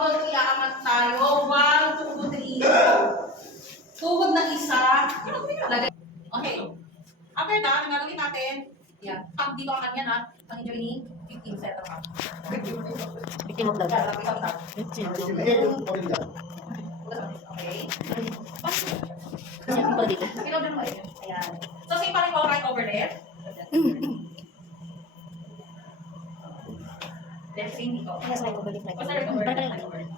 pag iaangat tayo, one, two, three. Tuhod na isa. Lagay. Okay. After that, ang gagawin natin, yan. Pag dito ang kanya na, ang injury ni 15 set up. Of love. Kaya, lapit ang tao. Okay. Kasi ako pala dito. Mo. Ayan. So, same pa rin po, right over left. Then, same dito. Kaya sa ko balik na.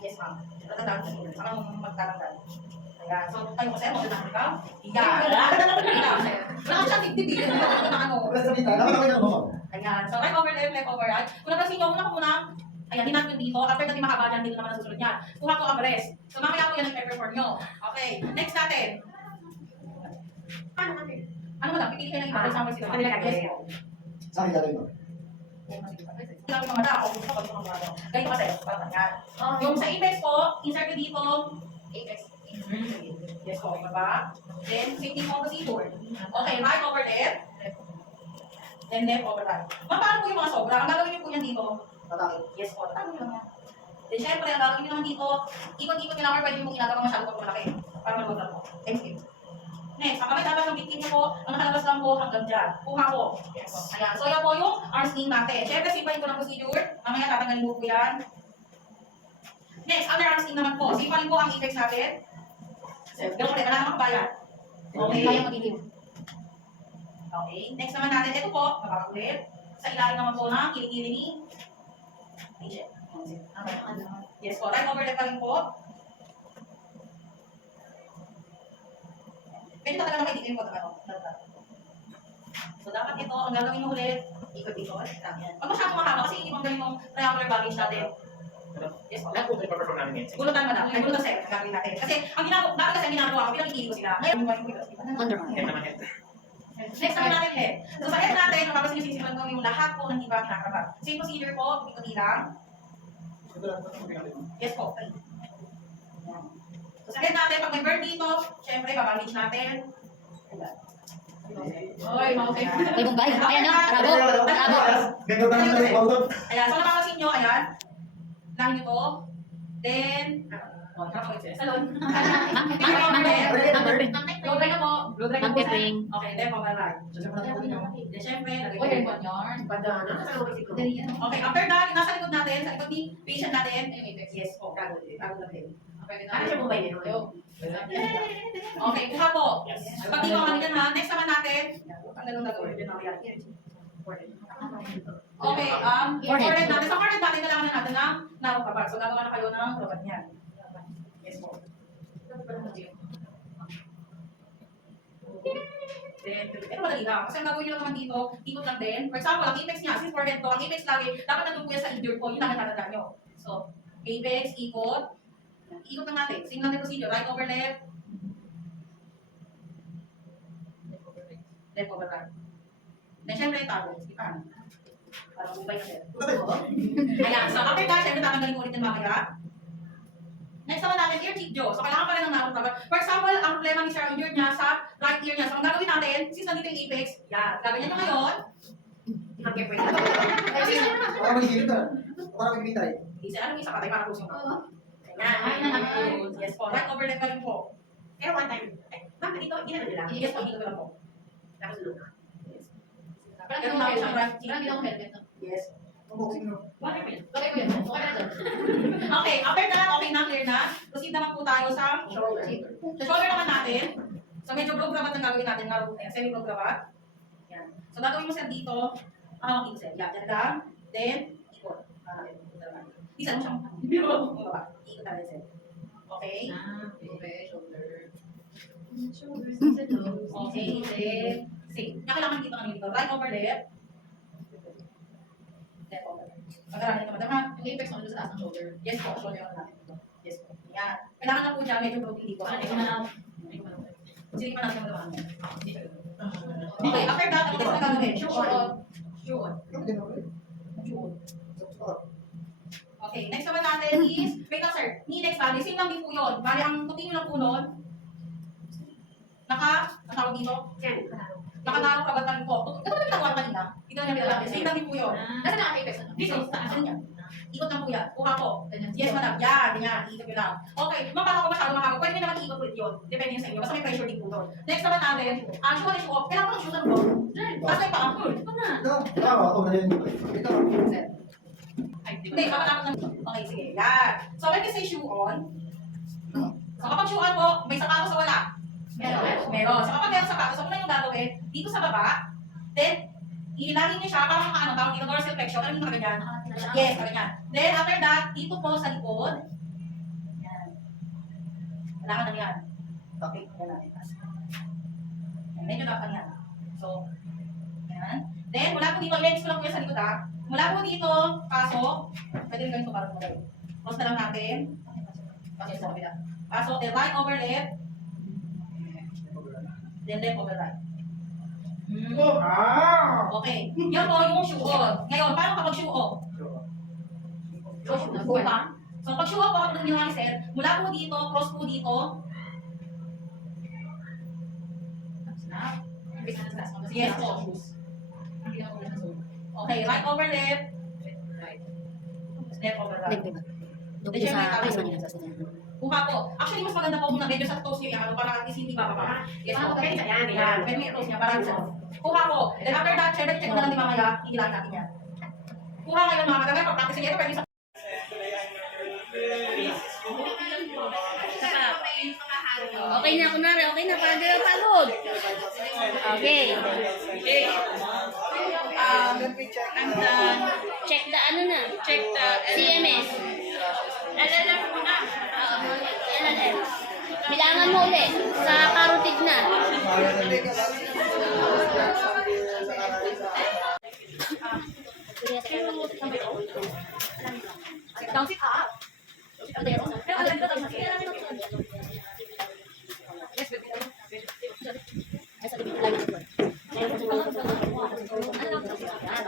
Yes, ma'am. Tatandaan ko. Saka magtatandaan. Ayan. So, tayo mo. Ikaw, sir. Wala ka ka na ano. Ayan. So, right over left, left over right. Kung napansin nyo, una ko muna, ayan, hinat nyo dito. After natin mahaba dyan, dito naman ang susunod niya. Kuha ko ang breast. So, mamaya ko yan ang i-perform nyo. Okay. Next natin. Ano natin? Ano mo daw? Pipili kayo ng iba. Example sila. Kanila gagawin. Yes po. Kailangan ko mamada. Ako gusto ko dito mamada. Ganito kasi. Parang yan. Yung sa apex po, insert ko dito. Apex. Yes po. Baba. Then, thing po procedure. Okay. Right over left. Then left over right. Ma'am, paano po yung mga sobra? Ang gagawin niyo po yan dito. Yes po. Tama lang yan. Then syempre, ang gagawin niyo naman dito, ikot-ikot niyo lang or pwede mo ginagawa masyado pag malaki. Para maluwag po. Thank you. Next, ang kamay dapat ng victim po, ang nakalabas lang po hanggang dyan. Kuha po. Ayan. So yan po yung arm sling natin. Syempre, simpan ko ng procedure. Mamaya tatanggalin mo po yan. Next, under arm sling naman po. Simpan po ang apex natin. Ganun ulit, wala namang kabayan. Okay. Kaya magiliw. Okay. Next naman natin, ito po, bababa ulit. Sa ilalim naman po ng kilikili ni patient. Yes po, right over left pa rin po. Pwede talaga naman itigil po ito, ano? So, dapat ito, ang gagawin nyo ulit, ikot-ikot. Pag masyadong mahaba, kasi hindi pang ganun yung triangular baggage natin. Yes po. Lahat po ipaperform namin ngayon. Gulutan mo na. Ay, gulutan sir, gagawin natin. Kasi, ang ginagawa, dati kasi ang ginagawa ko, pinakikili ko sila. Ngayon, buhay ko ito. Underarm. Yan naman yan. Next naman natin head. So sa head natin, kapag sinisimulan ko yung lahat po ng iba kinakabat. Same procedure po, ikot lang. Yes po. Ayan. So sa head natin, pag may burn dito, syempre, babandage natin. Ayan. Oy, okay. Ay, Bombay. Ayan na. Bravo. Bravo. Ayan, so napapansin nyo, ayan. Lang nyo to. Then, oh, kapag salon. Ma'am, ma'am, ma'am, Blow dry na po. Blow dry na po. Okay, then pag-right. Then syempre, lagay Oy, ko. yung yarn. Badana. Okay, after that, yung nasa likod natin, sa likod ni patient natin, yes po, gago, gago Ano siya nito? Okay, kuha po. Yes. Pag di ko kami ha, next naman natin, ang ganun. Okay, um, forehead natin. Sa forehead natin, kailangan na natin ng narrow kabag. So, gagawa na kayo ng robot niyan. Yes po. Then, pero madali lang. Kasi ang gagawin nyo naman dito, ikot lang din. For example, ang apex niya, since forehead to, ang apex lagi, dapat nandun po yan sa injured po, yun ang natatandaan nyo. So, apex, ikot, ikot lang natin. Same lang din procedure, right over left, left over right. Then, syempre, tawag, ipan. Para mabay na din. Ayan, so after that, syempre, tatanggalin ko ulit yung mamaya. Next naman natin, ear cheek jaw. So, kailangan pa rin ng cover. For example, ang problema ni Sir injured niya sa right ear niya. So, ang gagawin natin, since nandito yung apex, yan, gagawin niya ngayon. Okay, pwede. Kasi, isa, ano yung isa patay para puso mo? Ayan. Yes po, right over left pa rin po. Pero one time, ay, ma'am, dito, na nila. Yes po, dito ko lang po. Doon na. Parang Ganun hindi lang ako siya, right cheek. Parang helmet. no? Yes. Bakit ko yan? Okay ko. Okay na dyan. Okay, after that, okay na, clear na. Proceed naman po tayo sa shoulder. Sa shoulder naman natin, so medyo broad grabat ang gagawin natin, na eh, semi broad grabat. Yan. So gagawin mo sir dito, ah, okay sir, yan, yan lang. Then, ikot. Ah. Isa siyang, biro mo baba. Ikot natin sir. Okay? Ah, okay. Shoulder. Okay, then, same. Kaya kailangan dito kami dito. Right over left. Left over left. Pagkaranin naman, tama? Yung apex mo sa taas ng shoulder. Yes po, shoulder naman natin. Yes po. Yan. Kailangan na po dyan, medyo broad dito. Hindi ko na lang. Hindi lang. Sige pa natin mo Okay, after that, ang next na gagawin, shoe on. Shoe on. Okay, next naman natin is, wait lang sir, knee next bali, same lang din po yun. Bali, ang tutingin lang po nun, naka, ang tawag dito, Yan. nakatarong kagat pa rin po. Ito ba ginagawa kanina? Ito na pinalaki, same lang din po yun. Nasaan na ang apex? ano? Dito, sa akin niya. Ikot lang po yan. Kuha ko. Yes, madam. Yan, ganyan. Iikot nyo lang. Okay, mapaka ko masyado mahaba. Pwede nyo naman iikot ulit yun. Depende yun sa inyo. Basta may pressure din po doon. Next naman natin, ah, shoe on, shoe off. Kailangan ko ng shoes on bro. Basta yung paa. Ito na. Ito, ito, ako na yun. Ito. Hindi, kapatapos ng... Okay, sige. Yan. So, when you say shoe on, so kapag shoe on po, may sapatos o wala? Meron. Meron. So kapag meron sapatos, ano na yung gagawin? Dito sa baba, then, ilangin niyo siya parang ano, tawag dito, dorsal flexion. Ano yung mga ganyan? Yes, ganyan. Then, after that, dito po sa likod, yan. Kailangan na yan. Okay, yan natin. Medyo dapat yan. So, yan. Then, mula po dito, legs ko lang po sa likod ha. Mula po dito, pasok. Pwede rin ganito parang model. Close na lang natin. Pasok sa kabila. Pasok, then right over left. Then left over right. Oh, ah! Okay. Yan po yung shoe on. Ngayon, paano kapag shoe off? So, shoe off pa. So, pag shoe off po, kapag ginawa ni Sir, mula po dito, cross po dito. Yes po, shoes. Ang ginawa ko na sa soul. Okay, right over left, Right. left over right. diba? Doon sa money lang sa student. Kuha po. Actually, mas maganda po kung na medyo sa niyo yung ano, para at least hindi bababa. Yes po. Okay, yan. Yan, pwede may toes niya, para sa Kuha po. Then after that, syempre, check ko na lang din mamaya, hihilahin natin yan. Kuha ngayon mga kagagay, pag-practice niyo, ito pwede sa Okay na, kunwari, okay na, para na pagod. Okay. Um, ang done. Check the ano na? Check the CMS. LLM muna. LLM. Bilangan mo ulit sa carotid na. Down sit up. Everything was expected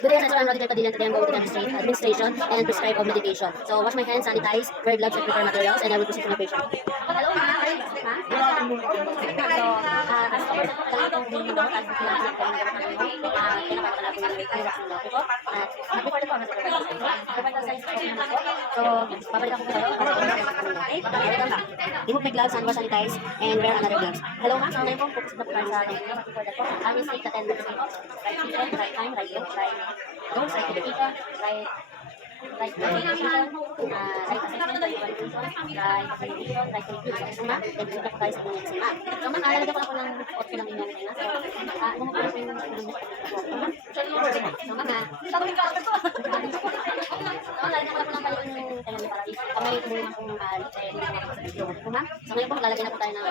Good day, I'm Rodrigo Padilla. Today I'm going to demonstrate administration and prescribe of medication. So wash my hands, sanitize, wear gloves and prepare materials, and I will proceed to my patient. Hello, ma'am. So, uh, as per sa kailangan ko kailangan ko ko. Sa instruction na. So. Okay? Remove my gloves and wash sanitize and wear another gloves. Hello, ma'am. So, ngayon po, focus na po tayo sa ako. I will state the 10 minutes. Right right time, right look, right right right communication, uh, right evaluation, right evaluation, right communication. So, ma'am, thank you po sa mga ma'am. So, ma'am, alalagyan ko na po ng ko ng inyong. So, ah, na po yung ng So, ah, tatawin ka ako. So, lalagyan ko na po ng kayo yung kanya para kamay muna kung ah, eh, mga sa video. Ma'am, so ngayon po, lalagyan na po tayo ng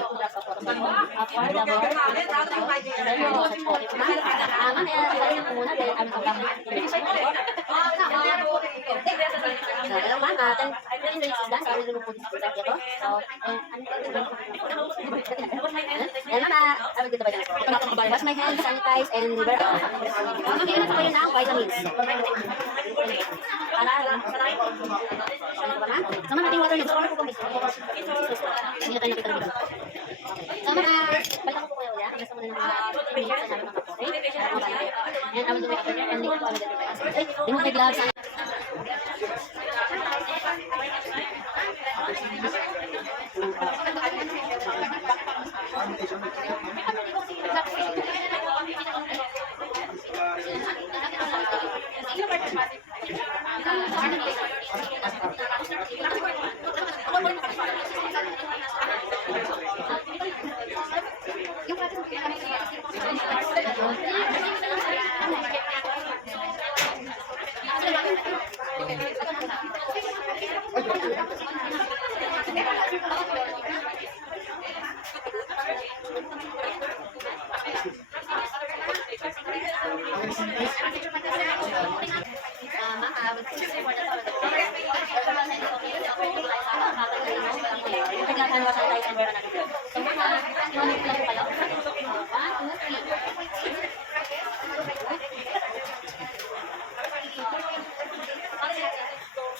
po. Ah, for the board, and then po. So, ma'am, ah, eh, lalagyan ko muna dahil aming pagkakamit ng research po. So, hello ma'am, uh, then I'm doing the dance. I will remove this product ito. So, and I'm going to And ma'am, uh, I will do the vitamin. Wash my hands, sanitize, and wear a mask. Ma'am, bigyan na po kayo ng vitamins. Para, ano ba ma'am, ating water needs. Hindi na tayo nakita dito. So, ma'am, uh, balikan ko po kayo ulit. Gusto mo na ng mga pinigyan sa namin mga kapote. And I will do it after and link ko kami dito. Okay, remove my gloves.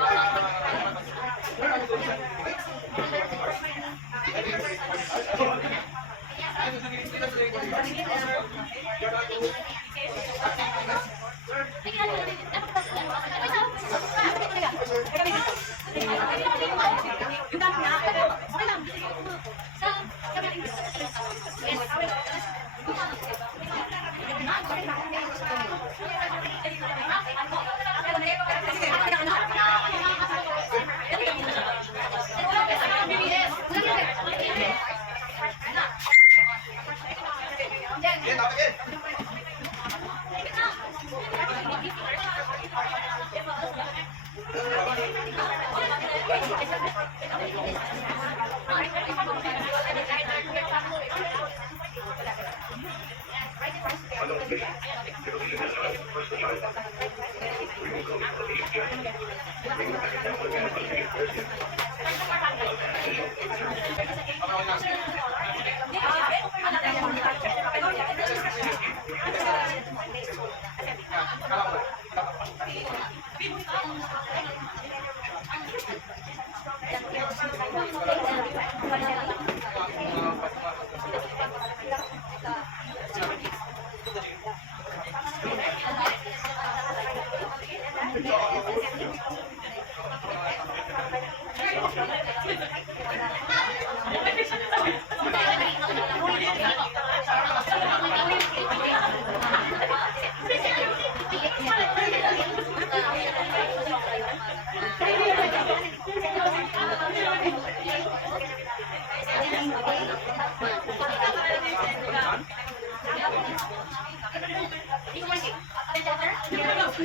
Thank you. Thank Kalau Ay,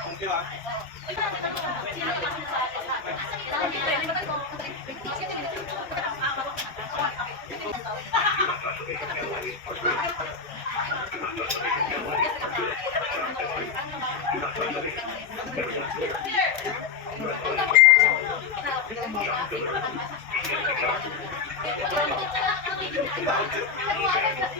Okay ba? Thank you.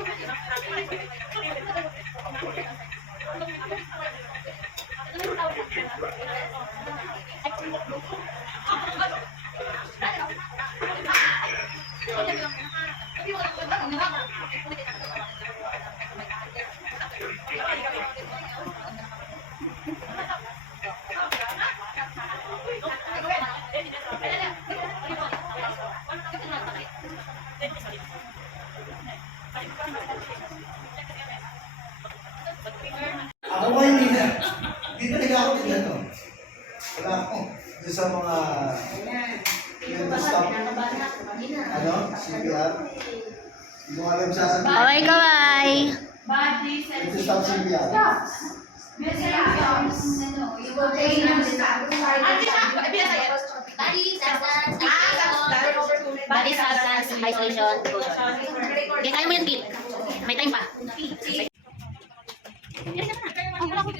Ako ba hindi na? Hindi talaga ako tignan to. Wala akong, doon sa mga... Ayan. Dito ba sa pinakabana? Ano? CPR? Hindi ko alam sasabihin. Kaway, kaway! Body, sensitive. Ito stop CPR. Stop! Body substance isolation. Okay, kaya mo yung kit. May time pa. Ang wala ko